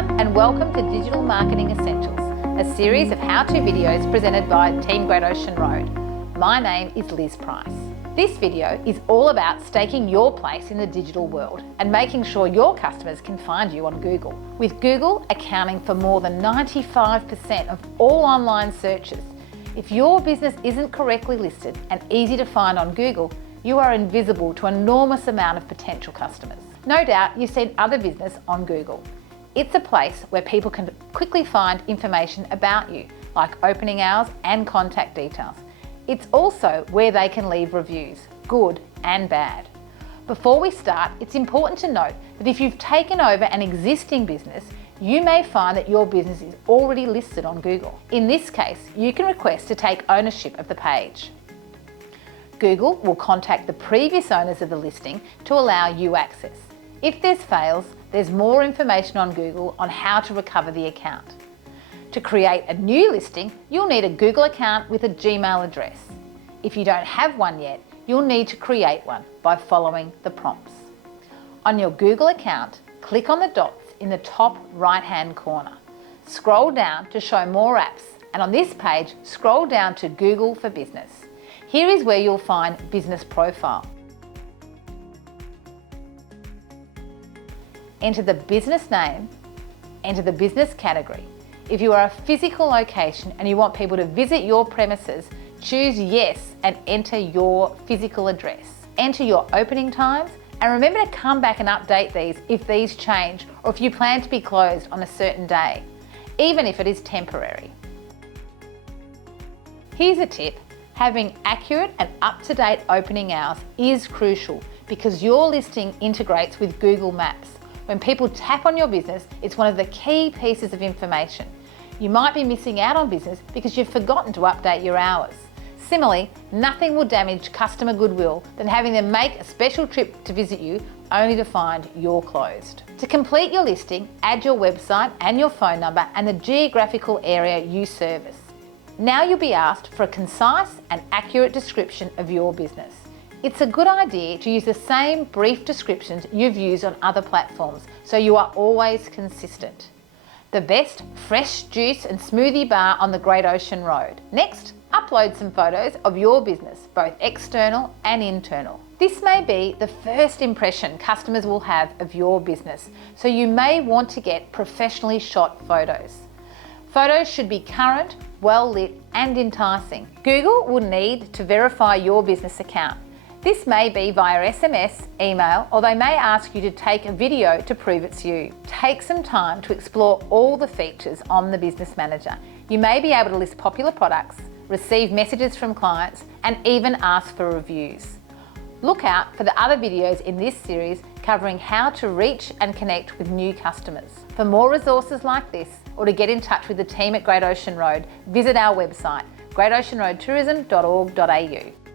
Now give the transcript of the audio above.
everyone, and welcome to Digital Marketing Essentials, a series of how-to videos presented by Team Great Ocean Road. My name is Liz Price. This video is all about staking your place in the digital world and making sure your customers can find you on Google. With Google accounting for more than 95% of all online searches, if your business isn't correctly listed and easy to find on Google, you are invisible to an enormous amount of potential customers. No doubt you've seen other business on Google. It's a place where people can quickly find information about you, like opening hours and contact details. It's also where they can leave reviews, good and bad. Before we start, it's important to note that if you've taken over an existing business, you may find that your business is already listed on Google. In this case, you can request to take ownership of the page. Google will contact the previous owners of the listing to allow you access. If this fails, there's more information on Google on how to recover the account. To create a new listing, you'll need a Google account with a Gmail address. If you don't have one yet, you'll need to create one by following the prompts. On your Google account, click on the dots in the top right-hand corner. Scroll down to show more apps, and on this page, scroll down to Google for Business. Here is where you'll find Business Profile. Enter the business name, enter the business category. If you are a physical location and you want people to visit your premises, choose Yes and enter your physical address. Enter your opening times and remember to come back and update these if these change or if you plan to be closed on a certain day, even if it is temporary. Here's a tip. Having accurate and up-to-date opening hours is crucial because your listing integrates with Google Maps. When people tap on your business, it's one of the key pieces of information. You might be missing out on business because you've forgotten to update your hours. Similarly, nothing will damage customer goodwill than having them make a special trip to visit you only to find you're closed. To complete your listing, add your website and your phone number and the geographical area you service. Now you'll be asked for a concise and accurate description of your business. It's a good idea to use the same brief descriptions you've used on other platforms so you are always consistent. The best fresh juice and smoothie bar on the Great Ocean Road. Next, upload some photos of your business, both external and internal. This may be the first impression customers will have of your business, so you may want to get professionally shot photos. Photos should be current, well lit and enticing. Google will need to verify your business account. This may be via SMS, email, or they may ask you to take a video to prove it's you. Take some time to explore all the features on the Business Manager. You may be able to list popular products, receive messages from clients, and even ask for reviews. Look out for the other videos in this series covering how to reach and connect with new customers. For more resources like this, or to get in touch with the team at Great Ocean Road, visit our website, greatoceanroadtourism.org.au.